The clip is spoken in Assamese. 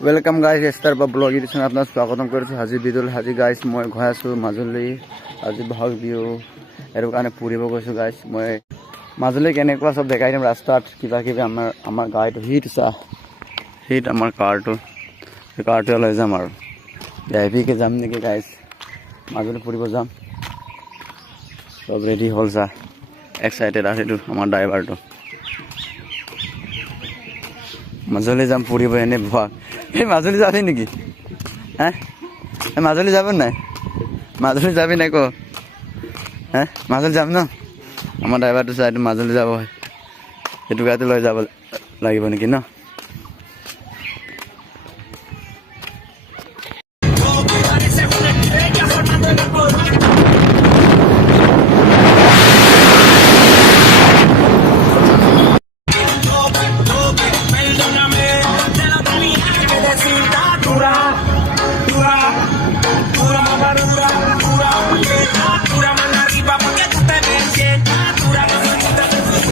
welcome guys star blog edition আপনাৰ স্বাগতম কৰিছো হাজি বিদুল হাজি গাইস মই গৈ আছো মাজুলী আজি বহাগ বিহু এৰ কাৰণে ফুৰিব গৈছো গাইস মই মাজুলী কেনেকুৱা সব দেখাই দিম ৰাস্তাত কিবা কিবি আমাৰ গাড়ীটো হিট আমাৰ কাৰটো লৈ যাম আৰু ভিআইপি কে যাম নেকি গাইস মাজুলী ফুৰিব যাম সব ৰেডি হ'ল যা এক্সাইটেড আছে আমাৰ ড্ৰাইভাৰটো মাজুলী যাম ফুৰিব এনে ভয় এই মাজুলী যাবি নেকি হ্যাঁ মাজুলী যাব নাই মাজুলী যাবি নাই কো হ্যাঁ মাজুলী যাম ন আমাৰ ড্ৰাইভাৰটো চাই মাজুলী যাব সেইটো গাড়ীটো লৈ যাব লাগিব নেকি ন